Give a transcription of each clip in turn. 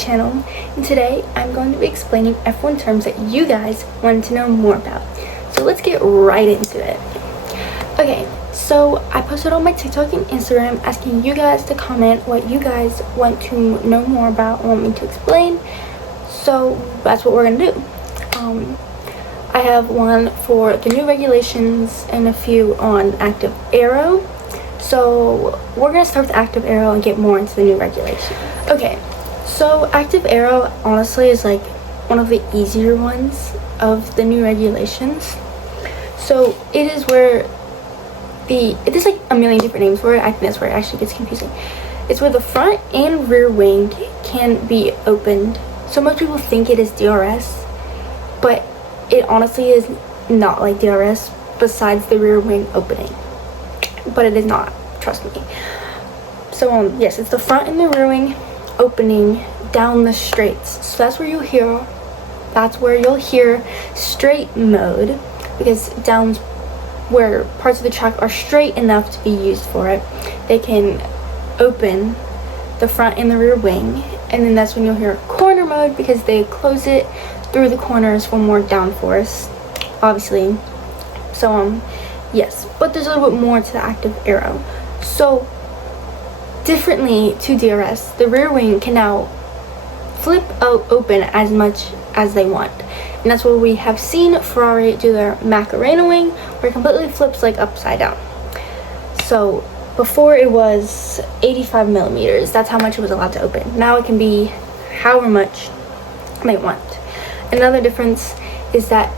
channel, and today I'm going to be explaining F1 terms that you guys wanted to know more about. So let's get right into it. Okay, so I posted on my TikTok and Instagram asking you guys to comment what you guys want to know more about and want me to explain. So that's what we're gonna do. I have one for the new regulations and a few on active aero. So we're gonna start with active aero and get more into the new regulations. Okay, so active aero honestly is like one of the easier ones of the new regulations. So it is where it is like a million different names for it. I think that's where it actually gets confusing. It's where the front and rear wing can be opened. So most people think it is DRS, but it honestly is not like DRS besides the rear wing opening. But it is not, trust me. So yes, it's the front and the rear wing opening down the straights. So that's where you'll hear straight mode, because down where parts of the track are straight enough to be used for it, they can open the front and the rear wing, and then that's when you'll hear corner mode, because they close it through the corners for more downforce, obviously. So yes, but there's a little bit more to the active aero. So differently to DRS, the rear wing can now flip open as much as they want, and that's what we have seen Ferrari do their Macarena wing, where it completely flips like upside down. So before it was 85 millimeters, that's how much it was allowed to open. Now it can be however much they want. Another difference is that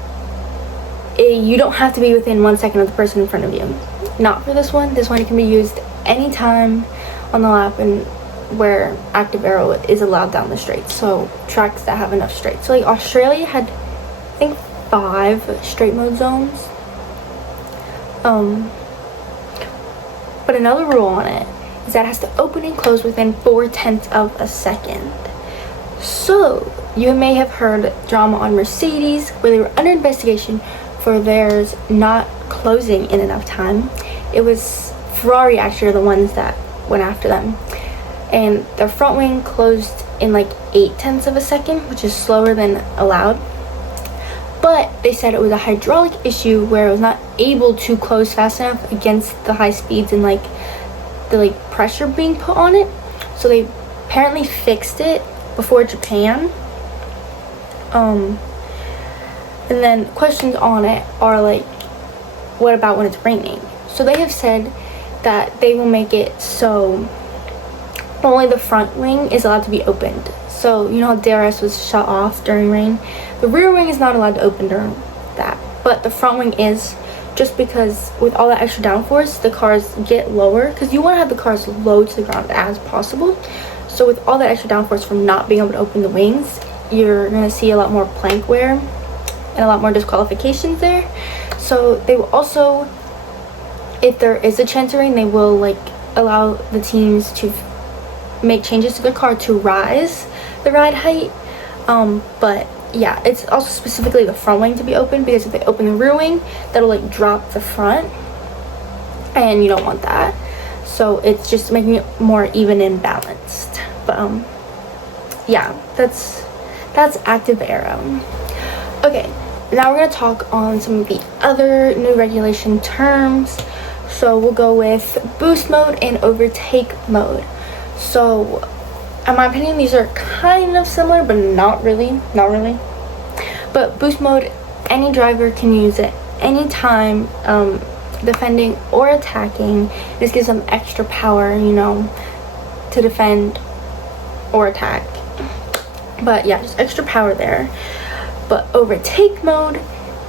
you don't have to be within 1 second of the person in front of you. Not for this one. This one can be used anytime on the lap, and where active aero is allowed down the straights. So tracks that have enough straights. So like Australia had, I think, 5 straight mode zones. But another rule on it is that it has to open and close within 4/10 of a second. So you may have heard drama on Mercedes, where they were under investigation for theirs not closing in enough time. It was Ferrari actually are the ones that went after them, and their front wing closed in like 0.8 of a second, which is slower than allowed. But they said it was a hydraulic issue where it was not able to close fast enough against the high speeds and like the pressure being put on it. So they apparently fixed it before Japan. And then questions on it are like, what about when it's raining? So they have said that they will make it so only the front wing is allowed to be opened. So you know how DRS was shut off during rain? The rear wing is not allowed to open during that, but the front wing is, just because with all that extra downforce, the cars get lower, because you want to have the cars low to the ground as possible. So with all that extra downforce from not being able to open the wings, you're going to see a lot more plank wear and a lot more disqualifications there. So they will also, if there is a chance of rain, they will allow the teams to make changes to their car to rise the ride height. But yeah, it's also specifically the front wing to be open, because if they open the rear wing, that'll drop the front, and you don't want that. So it's just making it more even and balanced. But yeah, that's active aero. Okay, now we're gonna talk on some of the other new regulation terms. So we'll go with boost mode and overtake mode. So in my opinion, these are kind of similar, but not really. But boost mode, any driver can use it anytime, defending or attacking. This gives them extra power, to defend or attack. But yeah, just extra power there. But overtake mode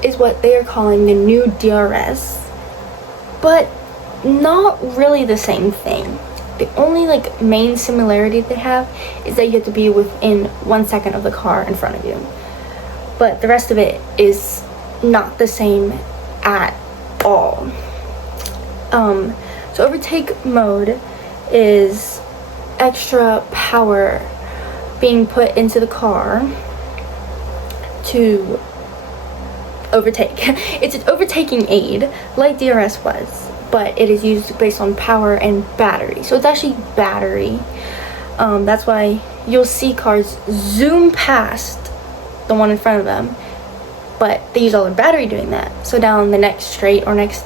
is what they are calling the new DRS, but not really the same thing. The only main similarity they have is that you have to be within 1 second of the car in front of you. But the rest of it is not the same at all. So overtake mode is extra power being put into the car to overtake. It's an overtaking aid like DRS was, but it is used based on power and battery. So it's actually battery. That's why you'll see cars zoom past the one in front of them, but they use all their battery doing that. So down the next straight or next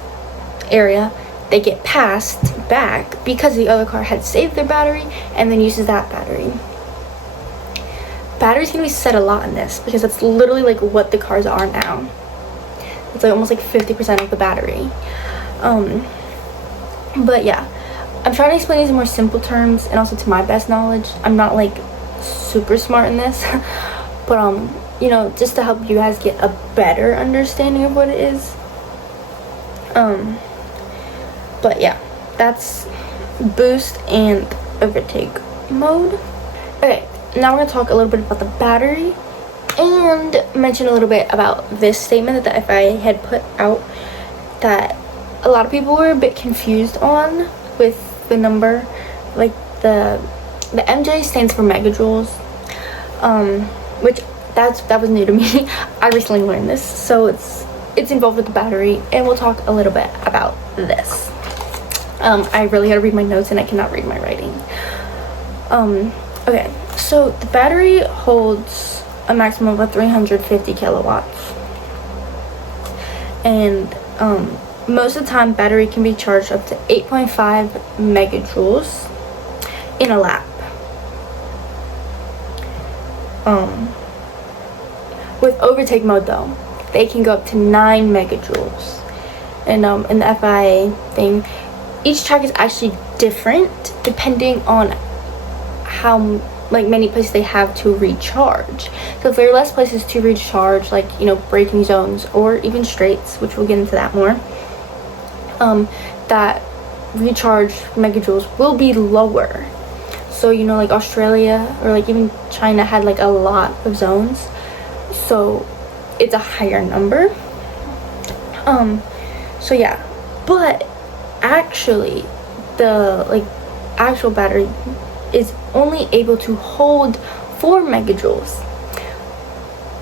area, they get passed back because the other car had saved their battery and then uses that battery. Batteries can be said a lot in this because it's literally like what the cars are now. It's like almost like 50% of the battery. But yeah, I'm trying to explain these in more simple terms and also to my best knowledge. I'm not like super smart in this, but you know, just to help you guys get a better understanding of what it is. But yeah, that's boost and overtake mode. Okay, now we're gonna talk a little bit about the battery and mention a little bit about this statement that the FIA had put out that a lot of people were a bit confused on with the number. Like the MJ stands for megajoules, which that was new to me. I recently learned this, so it's involved with the battery, and we'll talk a little bit about this. I really had to read my notes and I cannot read my writing. Okay, so the battery holds a maximum of 350 kilowatts, and most of the time battery can be charged up to 8.5 megajoules in a lap. With overtake mode though, they can go up to 9 megajoules. And in the FIA thing, each track is actually different depending on how like many places they have to recharge. So if there are less places to recharge, like, you know, braking zones or even straights, which we'll get into that more, that recharge megajoules will be lower. So, you know, like Australia or like even China had like a lot of zones, so it's a higher number. So yeah, but actually the like actual battery is only able to hold 4 megajoules,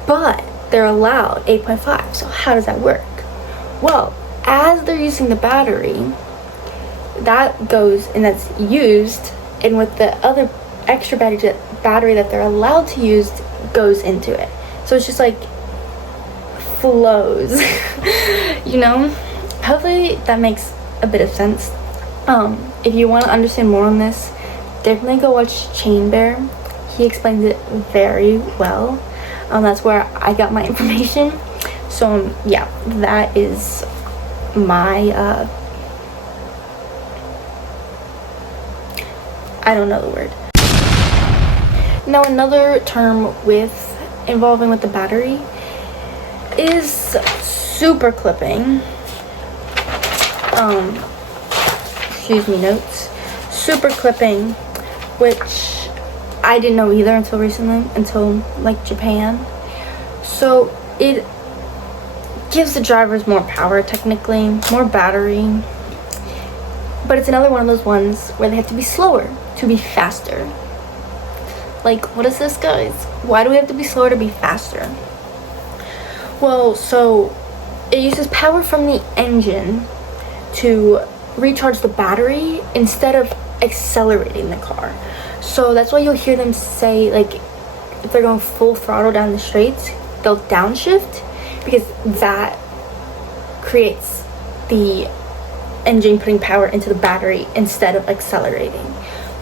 but they're allowed 8.5. So how does that work? Well, as they're using the battery, that goes and that's used, and with the other extra battery that they're allowed to use goes into it. So it's just like flows. You know, hopefully that makes a bit of sense. If you want to understand more on this, definitely go watch Chain Bear. He explains it very well. That's where I got my information. So yeah, that is my I don't know the word. Now another term involving with the battery is super clipping. Excuse me, notes. Super clipping, which I didn't know either until recently, until like Japan. So it gives the drivers more power, technically, more battery, but it's another one of those ones where they have to be slower to be faster. Like, what is this, guys? Why do we have to be slower to be faster? Well, so it uses power from the engine to recharge the battery instead of accelerating the car. So that's why you'll hear them say, like, if they're going full throttle down the straights, they'll downshift, because that creates the engine putting power into the battery instead of accelerating.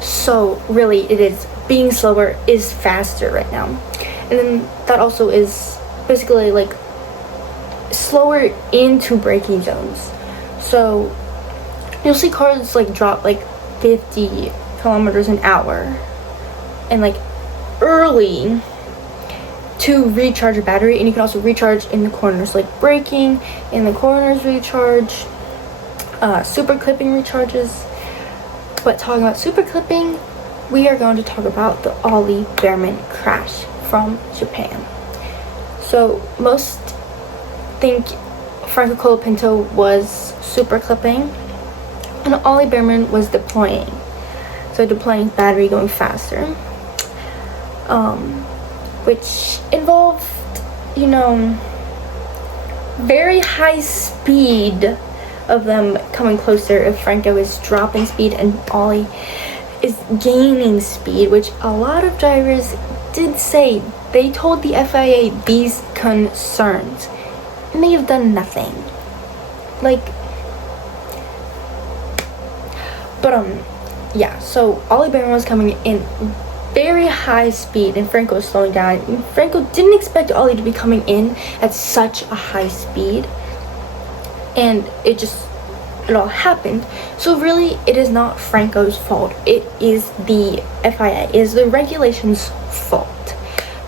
So really, it is being slower is faster right now. And then that also is basically like slower into braking zones. So you'll see cars like drop like 50 kilometers an hour and like early to recharge a battery, and you can also recharge in the corners, like braking in the corners recharge, super clipping recharges. But talking about super clipping, we are going to talk about the Ollie Bearman crash from Japan. So most think Franco Colapinto was super clipping and Ollie Bearman was deploying. So deploying battery going faster, which involved, you know, very high speed of them coming closer if Franco is dropping speed and Ollie is gaining speed, which a lot of drivers did say. They told the FIA these concerns, and they have done nothing. Like, but yeah, so Ollie Barron was coming in very high speed and Franco was slowing down. And Franco didn't expect Ollie to be coming in at such a high speed, and it all happened. So really, it is not Franco's fault. It is the FIA, it is the regulations' fault,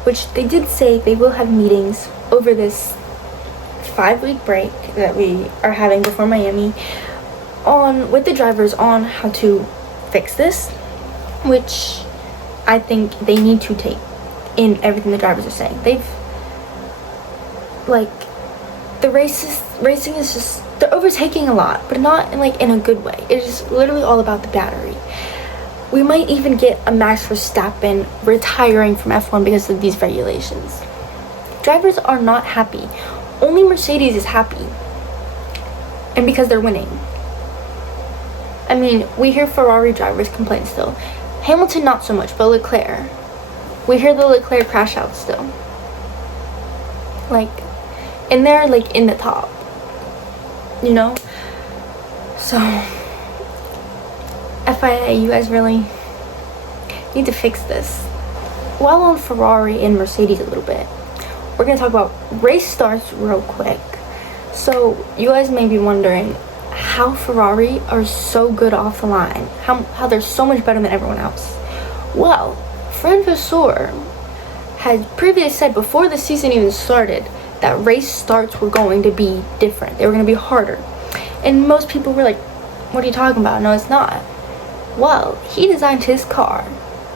which they did say they will have meetings over this 5-week break that we are having before Miami with the drivers on how to fix this, which I think they need to take in everything the drivers are saying. The racing is just, they're overtaking a lot, but not in a good way. It is literally all about the battery. We might even get a Max Verstappen retiring from F1 because of these regulations. Drivers are not happy. Only Mercedes is happy, and because they're winning. I mean, we hear Ferrari drivers complain still. Hamilton not so much, but Leclerc. We hear the Leclerc crash out still. And they're in the top. So, FIA, you guys really need to fix this. While on Ferrari and Mercedes a little bit, we're going to talk about race starts real quick. So, you guys may be wondering how Ferrari are so good off the line, how they're so much better than everyone else. Well, Fran Vasseur had previously said before the season even started that race starts were going to be different. They were going to be harder. And most people were like, what are you talking about? No, it's not. Well, he designed his car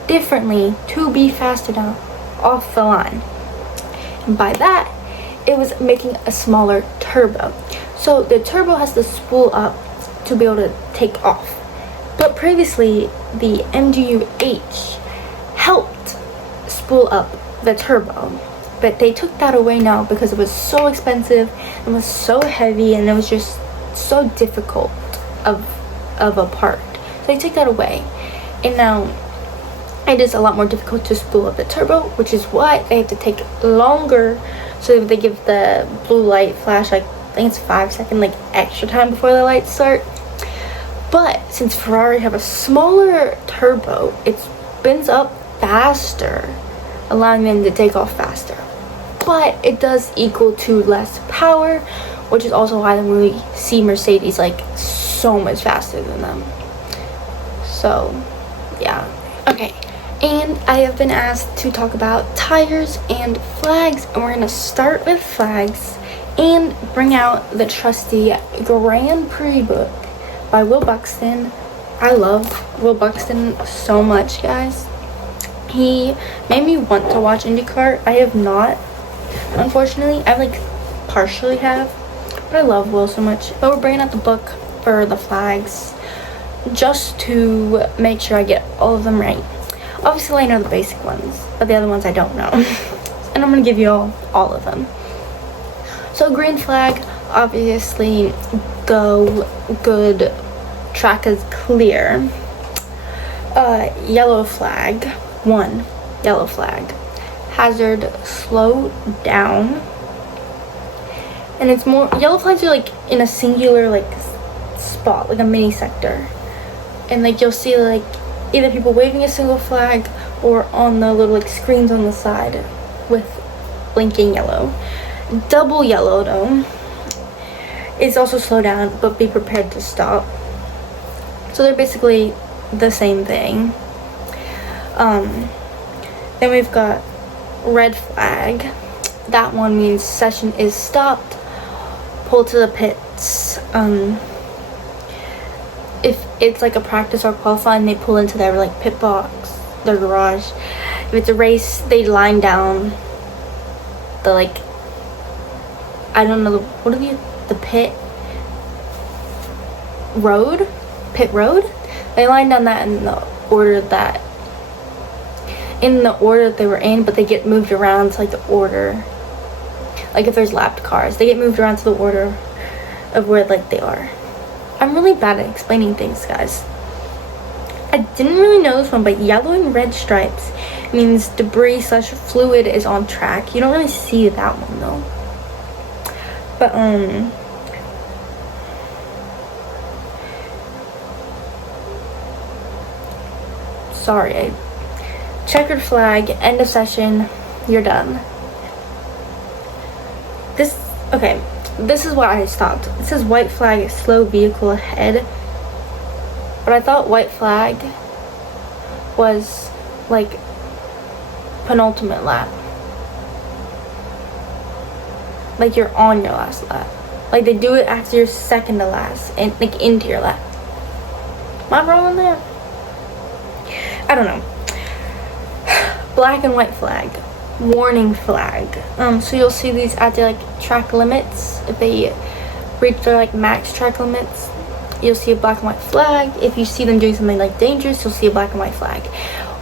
differently to be faster down off the line. And by that, it was making a smaller turbo. So the turbo has to spool up to be able to take off. But previously, the MGU-H helped spool up the turbo. But they took that away now because it was so expensive and was so heavy, and it was just so difficult of a part. So they took that away. And now it is a lot more difficult to spool up the turbo, which is why they have to take longer. So they give the blue light flash, I think it's 5 second extra time before the lights start. But since Ferrari have a smaller turbo, it spins up faster, allowing them to take off faster. But it does equal to less power, which is also why we see Mercedes so much faster than them. So yeah, okay. And I have been asked to talk about tires and flags, and we're gonna start with flags and bring out the trusty Grand Prix book by Will Buxton. I love Will Buxton so much, guys. He made me want to watch IndyCar. I have not, unfortunately. I partially have, but I love Will so much. But we're bringing out the book for the flags just to make sure I get all of them right. Obviously I know the basic ones, but the other ones I don't know. And I'm gonna give you all of them. So green flag, obviously go, good, track is clear. Yellow flag, 1, yellow flag. Hazard, slow down. And it's more, yellow flags are in a singular spot, a mini sector. And you'll see either people waving a single flag or on the little screens on the side with blinking yellow. Double yellow though is also slow down, but be prepared to stop. So they're basically the same thing. Then we've got red flag. That one means session is stopped. Pull to the pits. If it's a practice or qualifying, they pull into their pit box, their garage. If it's a race, they line down the I don't know, what are the pit road? Pit road? They line down that in the order that they were in, but they get moved around to the order. If there's lapped cars, they get moved around to the order of where they are. I'm really bad at explaining things, guys. I didn't really know this one, but yellow and red stripes means debris / fluid is on track. You don't really see that one though. But sorry, checkered flag, end of session, you're done. This is why I stopped. It says white flag, slow vehicle ahead. But I thought white flag was like penultimate lap. Like you're on your last lap. Like they do it after your second to last and like into your lap. Am I wrong on that? I don't know. Black and white flag. Warning flag. So you'll see these at the like track limits. If they reach their like max track limits, you'll see a black and white flag. If you see them doing something like dangerous, you'll see a black and white flag.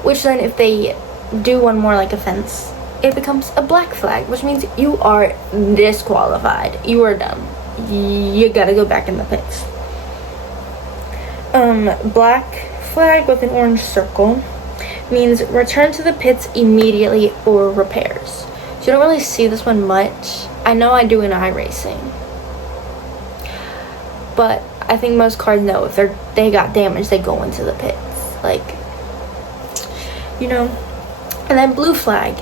Which then if they do one more like offense, it becomes a black flag, which means you are disqualified. You are done. You gotta go back in the pits. Black flag with an orange circle means return to the pits immediately or repairs. So you don't really see this one much. I know I do in iRacing, but I think most cars know if they got damaged, they go into the pits, like, you know. And then blue flag,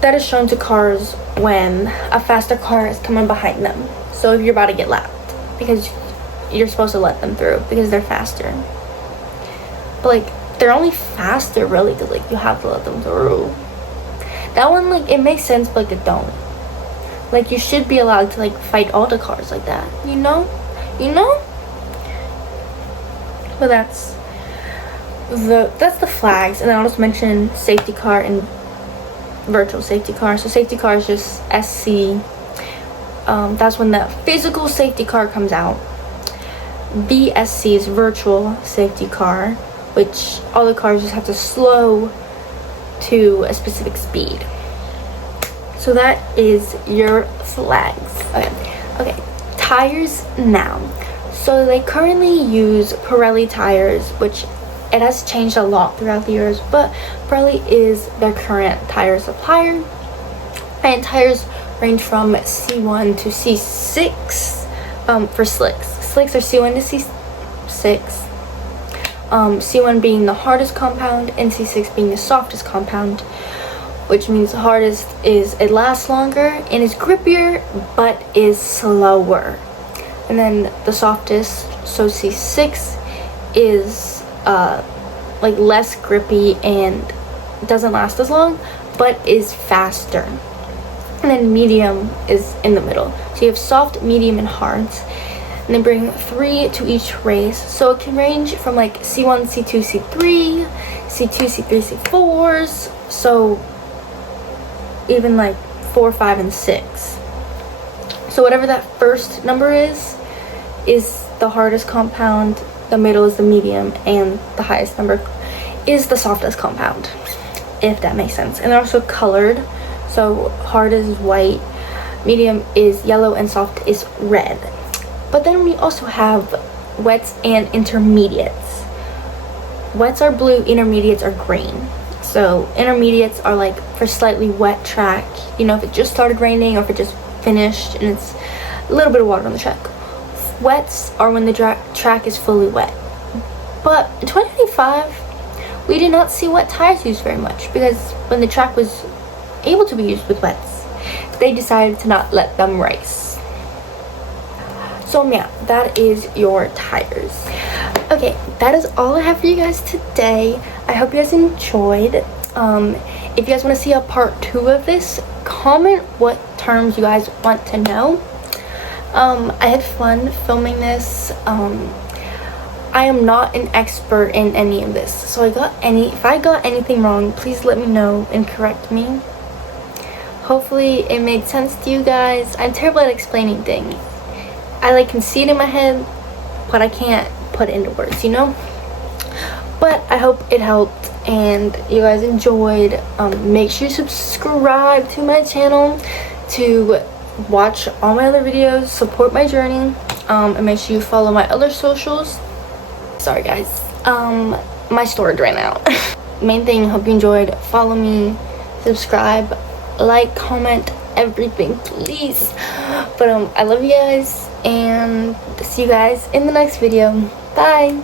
that is shown to cars when a faster car is coming behind them. So if you're about to get lapped, because you're supposed to let them through because they're faster. But like, they're only faster really because like you have to let them through. That one, like, it makes sense, but like it don't. Like, you should be allowed to like fight all the cars like that, you know. But that's the flags. And then I'll just mention safety car and virtual safety car. So safety car is just SC. That's when the physical safety car comes out. VSC is virtual safety car, which all the cars just have to slow to a specific speed. So that is your flags. Okay, tires now. So they currently use Pirelli tires, which it has changed a lot throughout the years, but Pirelli is their current tire supplier. And tires range from C1 to C6 for slicks. Slicks are C1 to C6. C1 being the hardest compound and C6 being the softest compound, which means the hardest is it lasts longer and is grippier but is slower. And then the softest, so C6, is like less grippy and doesn't last as long but is faster. And then medium is in the middle. So you have soft, medium, and hards. And they bring 3 to each race. So it can range from like C1, C2, C3, C2, C3, C4s. So even like 4, 5, and 6. So whatever that first number is the hardest compound, the middle is the medium, and the highest number is the softest compound, if that makes sense. And they're also colored. So hard is white, medium is yellow, and soft is red. But then we also have wets and intermediates. Wets are blue, intermediates are green. So intermediates are like for slightly wet track, you know, if it just started raining or if it just finished and it's a little bit of water on the track. Wets are when the track is fully wet. But in 2025, we did not see wet tires used very much because when the track was able to be used with wets, they decided to not let them race. So yeah, that is your tires. Okay, that is all I have for you guys today. I hope you guys enjoyed. If you guys want to see a part 2 of this, comment what terms you guys want to know. I had fun filming this. I am not an expert in any of this, so if I got anything wrong, please let me know and correct me. Hopefully it made sense to you guys. I'm terrible at explaining things. I can see it in my head, but I can't put it into words, you know? But I hope it helped and you guys enjoyed. Make sure you subscribe to my channel to watch all my other videos, support my journey, and make sure you follow my other socials. Sorry guys. my storage right now. Main thing, hope you enjoyed. Follow me, subscribe, like, comment, everything, please. But I love you guys, and see you guys in the next video. Bye.